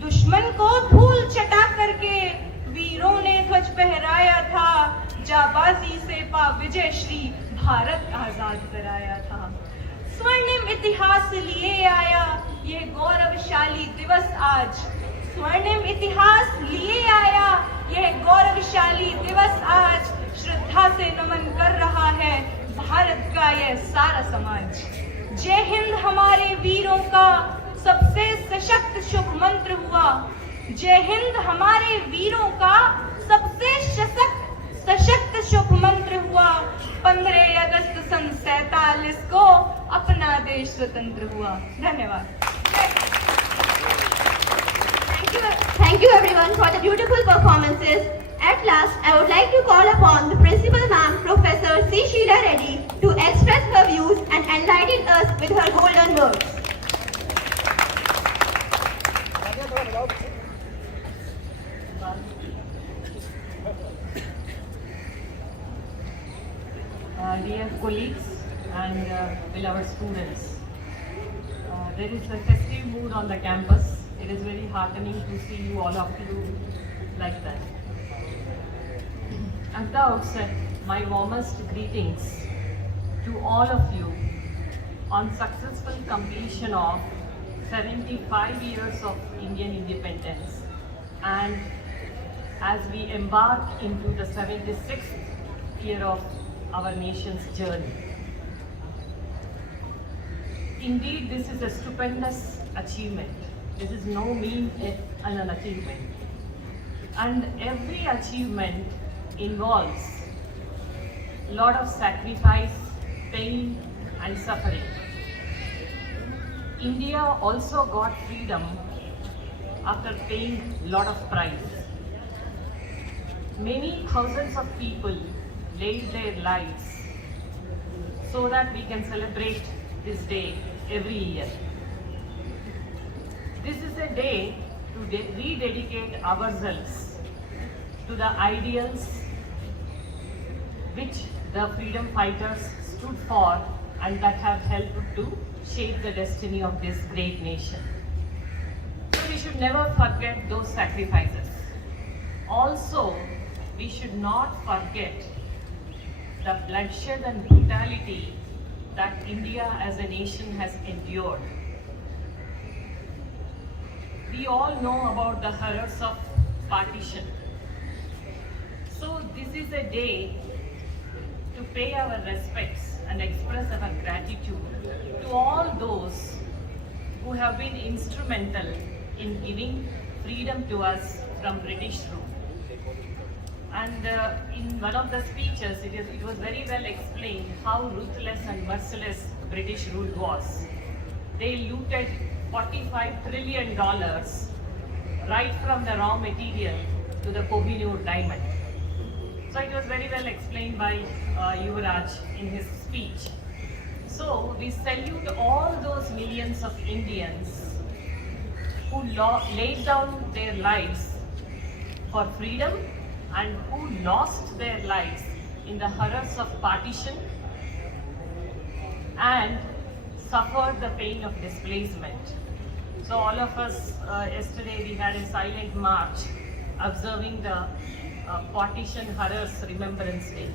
दुश्मन को धूल चटा करके वीरों ने ध्वज फहराया था, जाबाजी से पा विजय श्री भारत आजाद कराया था। स्वर्णिम इतिहास लिए आया ये गौरवशाली दिवस आज, स्वर्णिम इतिहास लिए आया यह गौरवशाली दिवस आज। श्रद्धा से नमन कर रहा है भारत का यह सारा समाज। जय हिंद हमारे वीरों का सबसे सशक्त शुभ मंत्र हुआ, जय हिंद हमारे वीरों का सबसे सशक्त शुभ मंत्र हुआ। 15 अगस्त सन 47 को अपना देश स्वतंत्र हुआ। धन्यवाद। Thank you everyone for the beautiful performances. At last, I would like to call upon the Principal Ma'am, Professor C. Sheila Reddy, to express her views and enlighten us with her golden words. Dear colleagues and beloved students, there is a festive mood on the campus. It is very heartening to see you all of you like that. At the outset, my warmest greetings to all of you on successful completion of 75 years of Indian independence, and as we embark into the 76th year of our nation's journey. Indeed, this is a stupendous achievement. This is no mean an achievement. And every achievement involves a lot of sacrifice, pain and suffering. India also got freedom after paying a lot of price. Many thousands of people laid their lives so that we can celebrate this day every year. This is a day to rededicate ourselves to the ideals which the freedom fighters stood for and that have helped to shape the destiny of this great nation. So we should never forget those sacrifices. Also, we should not forget the bloodshed and brutality that India as a nation has endured. We all know about the horrors of partition. So this is a day to pay our respects and express our gratitude to all those who have been instrumental in giving freedom to us from British rule. And in one of the speeches, it was very well explained how ruthless and merciless British rule was. They looted $45 trillion right from the raw material to the Kohinoor diamond. So it was very well explained by Yuvraj in his speech. So we salute all those millions of Indians who laid down their lives for freedom and who lost their lives in the horrors of partition and suffered the pain of displacement. So all of us, yesterday we had a silent march observing the Partition Horrors Remembrance Day.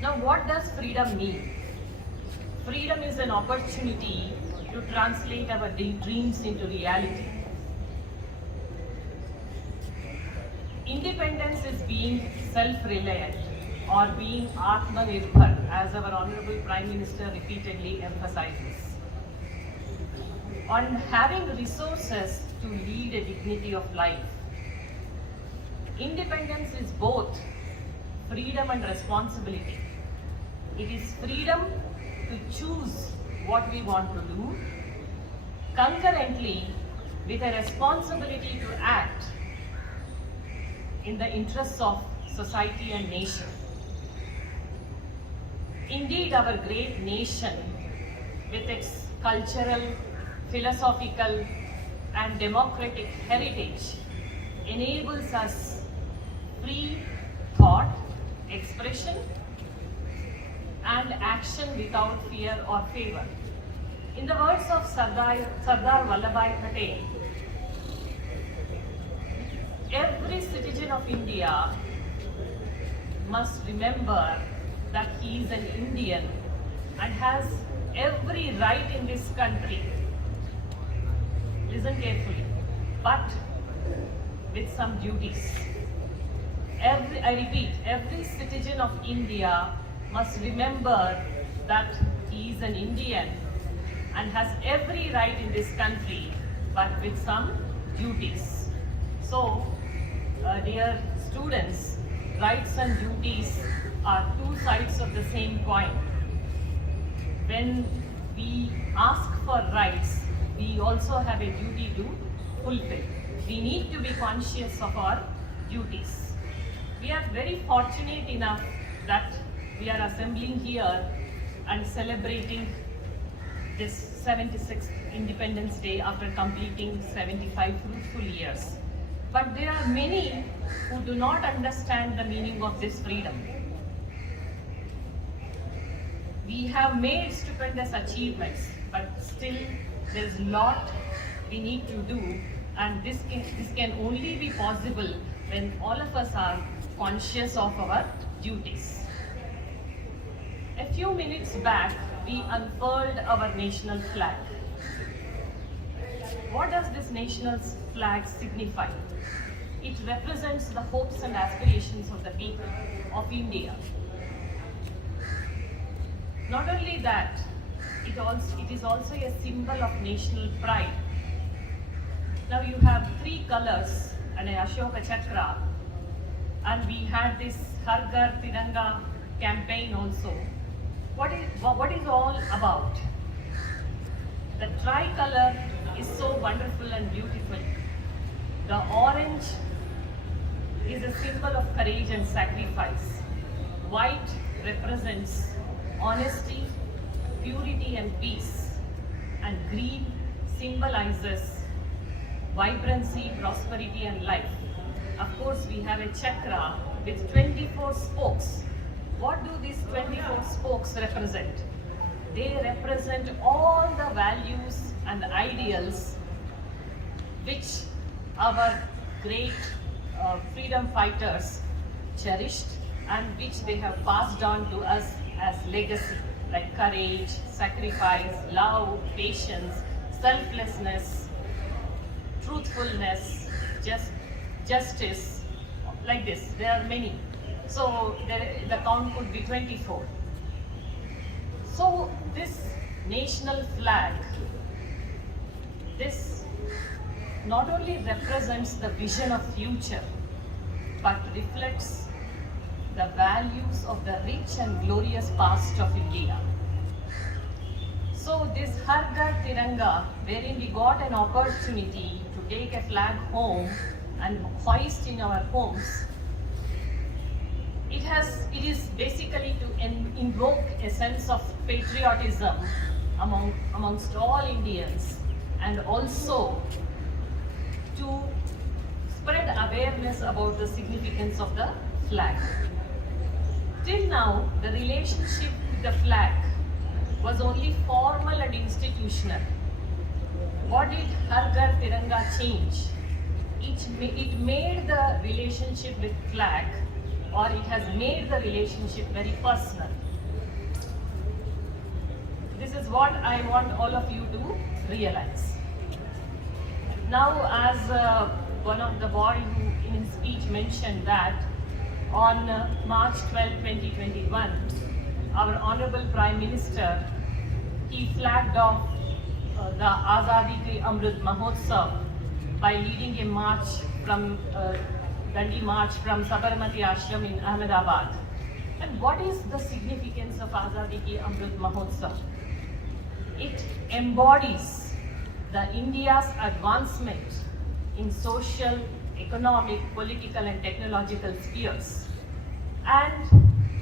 Now what does freedom mean? Freedom is an opportunity to translate our dreams into reality. independence is being self-reliant or being Atmanirbhar, as our Honorable Prime Minister repeatedly emphasizes. On having resources to lead a dignity of life. Independence is both freedom and responsibility. It is freedom to choose what we want to do, concurrently with a responsibility to act in the interests of society and nation. Indeed, our great nation, with its cultural, philosophical, and democratic heritage, enables us free thought, expression, and action without fear or favor. In the words of Sardar Vallabhbhai Patel, every citizen of India must remember that he is an Indian and has every right in this country. Listen carefully, but with some duties. I repeat, every citizen of India must remember that he is an Indian and has every right in this country, but with some duties. So, dear students, rights and duties are two sides of the same coin. When we ask for rights, we also have a duty to fulfill. We need to be conscious of our duties. We are very fortunate enough that we are assembling here and celebrating this 76th Independence Day after completing 75 fruitful years. But there are many who do not understand the meaning of this freedom. We have made stupendous achievements, but still there is a lot we need to do, and this can only be possible when all of us are conscious of our duties. A few minutes back, we unfurled our national flag. What does this national flag signify? It represents the hopes and aspirations of the people of India. Not only that, it is also a symbol of national pride. Now you have three colors and a Ashoka Chakra, and we had this Har Ghar Tiranga campaign also. What is all about? The tricolor is so wonderful and beautiful. The orange is a symbol of courage and sacrifice. White represents honesty, purity and peace. And green symbolizes vibrancy, prosperity and life. Of course, we have a chakra with 24 spokes. What do these 24 spokes represent? They represent all the values and ideals which our great freedom fighters cherished and which they have passed on to us as legacy, like courage, sacrifice, love, patience, selflessness, truthfulness, justice, like this. There are many. So the count could be 24. So this national flag, this not only represents the vision of future, but reflects the values of the rich and glorious past of India. So this Har Ghar Tiranga, wherein we got an opportunity to take a flag home and hoist in our homes, it is basically to invoke a sense of patriotism amongst all Indians, and also to spread awareness about the significance of the flag. Till now, the relationship with the flag was only formal and institutional. What did Har Ghar Tiranga change? It made the relationship with flag, or it has made the relationship very personal. This is what I want all of you to realize. Now, as one of the boy who in his speech mentioned that on March 12, 2021, our Honorable Prime Minister, he flagged off the Azadi Ke Amrit Mahotsav by leading a march from Dandi March from Sabarmati Ashram in Ahmedabad. And what is the significance of Azadi Ke Amrit Mahotsav? It embodies the India's advancement in social, economic, political and technological spheres. And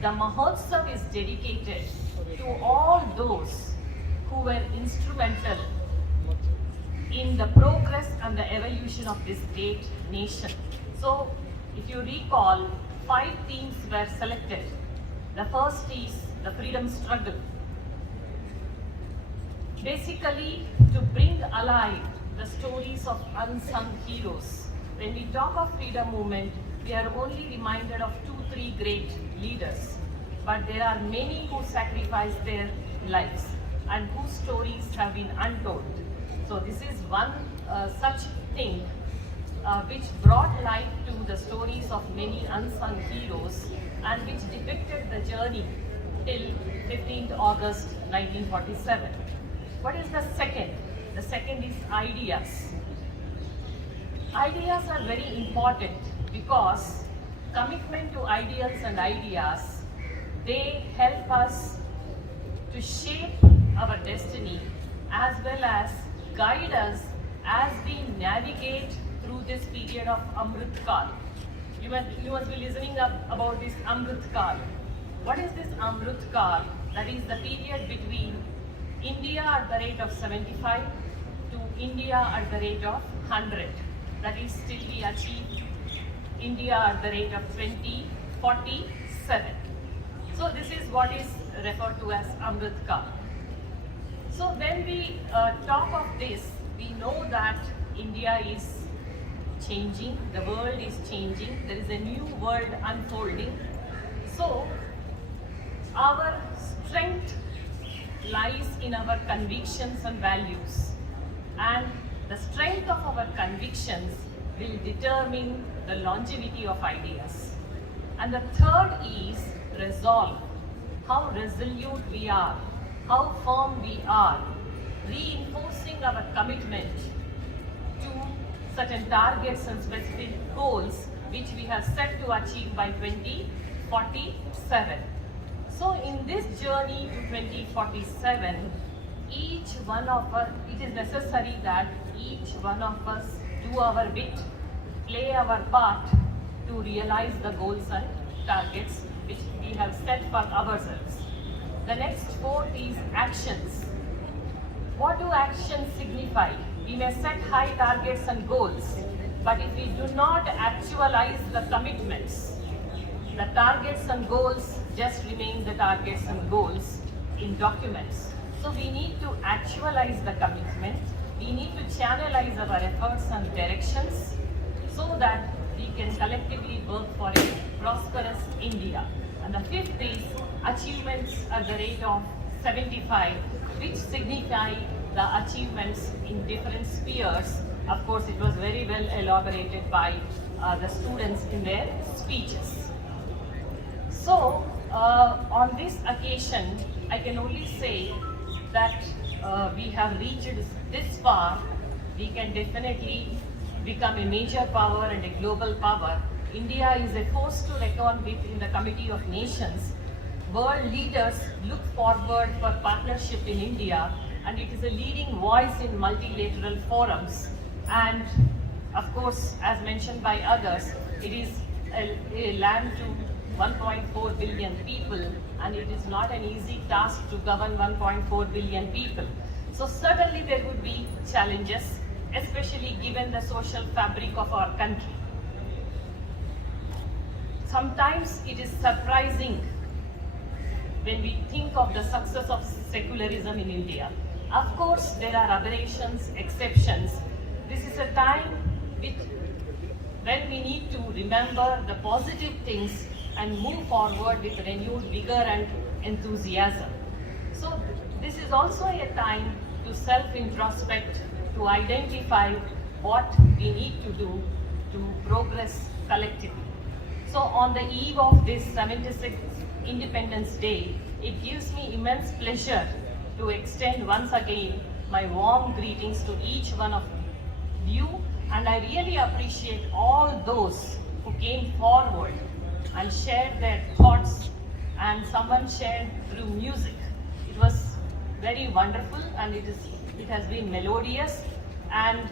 the Mahotsav is dedicated to all those who were instrumental in the progress and the evolution of this great nation. So, if you recall, 5 themes were selected. The first is the freedom struggle. Basically, to bring alive the stories of unsung heroes. When we talk of freedom movement, we are only reminded of 2-3 great leaders. But there are many who sacrificed their lives and whose stories have been untold. So this is one such thing which brought life to the stories of many unsung heroes and which depicted the journey till 15th August 1947. What is the second? The second is ideas. Ideas are very important because commitment to ideals and ideas, they help us to shape our destiny as well as guide us as we navigate through this period of Amrit Kal. You must be listening about this Amrit Kal. What is this Amrit Kal? That is the period between India at the rate of 75 to India at the rate of 100. That is till we achieve India at the rate of 2047. So this is what is referred to as Amrit Kal. So when we talk of this, we know that India is changing, the world is changing, there is a new world unfolding. So our strength lies in our convictions and values, and the strength of our convictions will determine the longevity of ideas. And the third is resolve, how resolute we are, how firm we are, reinforcing our commitment to certain targets and specific goals which we have set to achieve by 2047. So in this journey to 2047, each one of us, it is necessary that each one of us do our bit, play our part to realize the goals and targets which we have set for ourselves. The next fourth is actions. What do actions signify? We may set high targets and goals, but if we do not actualize the commitments, the targets and goals just remain the targets and goals in documents. So we need to actualize the commitment. We need to channelize our efforts and directions so that we can collectively work for a prosperous India. And the fifth is achievements at the rate of 75, which signify the achievements in different spheres. Of course, it was very well elaborated by the students in their speeches. So, on this occasion, I can only say that we have reached this far. We can definitely become a major power and a global power. India is a force to reckon with in the Committee of Nations. World leaders look forward for partnership in India, and it is a leading voice in multilateral forums. And of course, as mentioned by others, it is a land to 1.4 billion people, and it is not an easy task to govern 1.4 billion people. So certainly there would be challenges, especially given the social fabric of our country. Sometimes it is surprising when we think of the success of secularism in India. Of course, there are aberrations, exceptions. This is a time when we need to remember the positive things and move forward with renewed vigor and enthusiasm. So this is also a time to self-introspect, to identify what we need to do to progress collectively. So on the eve of this 76th Independence Day, it gives me immense pleasure to extend once again my warm greetings to each one of you, and I really appreciate all those who came forward and shared their thoughts, and someone shared through music. It was very wonderful, and it has been melodious. And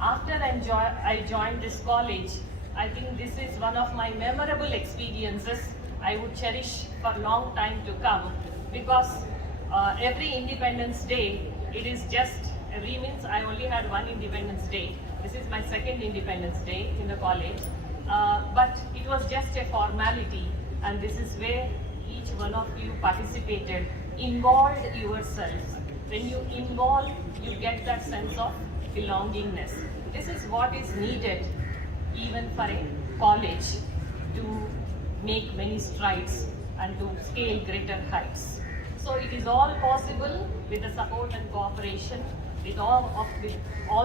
after I joined this college, I think this is one of my memorable experiences I would cherish for a long time to come, because every Independence Day, it is just, every means I only had one Independence Day. This is my second Independence Day in the college. But it was just a formality, and this is where each one of you participated, involved yourselves. When you involve, you get that sense of belongingness. This is what is needed even for a college to make many strides and to scale greater heights. So it is all possible with the support and cooperation with all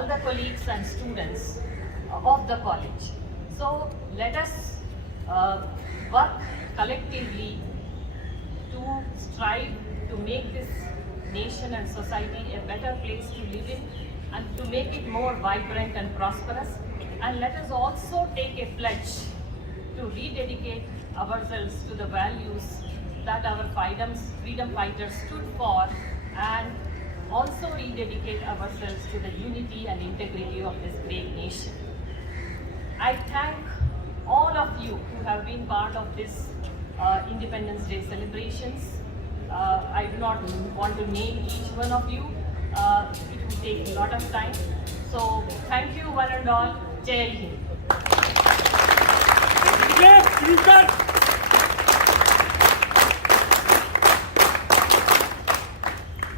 the colleagues and students of the college. So let us work collectively to strive to make this nation and society a better place to live in, and to make it more vibrant and prosperous. And let us also take a pledge to rededicate ourselves to the values that our freedom fighters stood for, and also rededicate ourselves to the unity and integrity of this great nation. I thank all of you who have been part of this Independence Day celebrations. I do not want to name each one of you. It will take a lot of time. So thank you one and all. Jai Hind.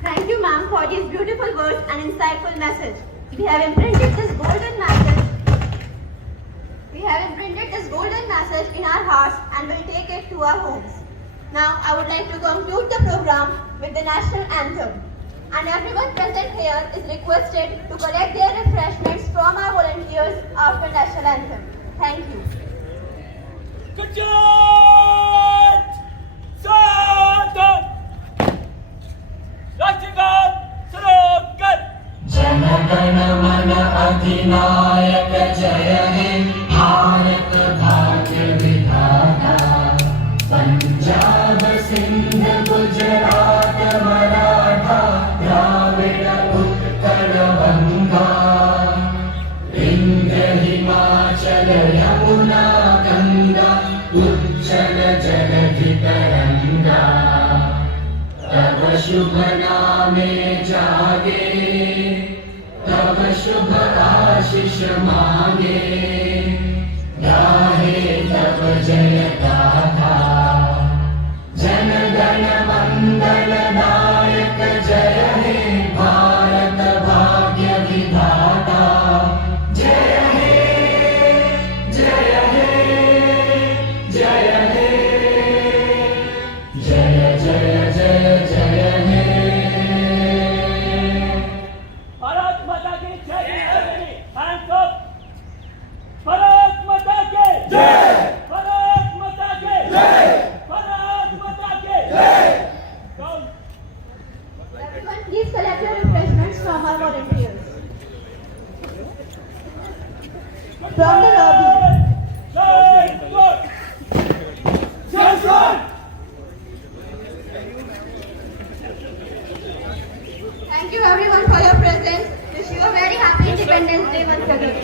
Thank you, ma'am, for these beautiful words and insightful message. We have imprinted this golden message. We have imprinted this golden message in our hearts and will take it to our homes. Now, I would like to conclude the program with the national anthem. And everyone present here is requested to collect their refreshments from our volunteers after national anthem. Thank you. Jana Gana Mana अधिनायक जय हे भारत भाग्य विधाता पंजाब सिंध गुजरात मराठा द्राविड उत्कल गंगा विंध्य हिमाचल यमुना गंगा उज्जल जलधि तरंगा तब शुभ नामे जागे तब शुभ आशीष मांगे गाहे तब जय गाथा जन गण मंगल नायक जय हे भारत भाग्य विधाता जय हे जय हे जय हे जय जय जय जय हे भारत माता की जय। Hands up. भारत माता की जय। भारत माता की जय। भारत माता की जय। Everyone, please collect your refreshments from our volunteers. From the lobby. Jai Hind. Jai Hind. Thank you everyone for your presence. Wish you a very happy Independence Day once again.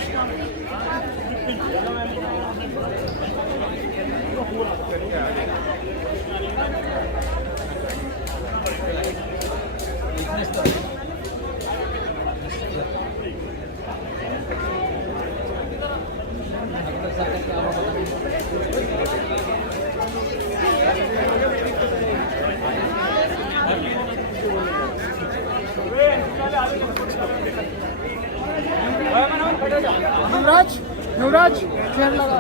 Yuvraj chair लगा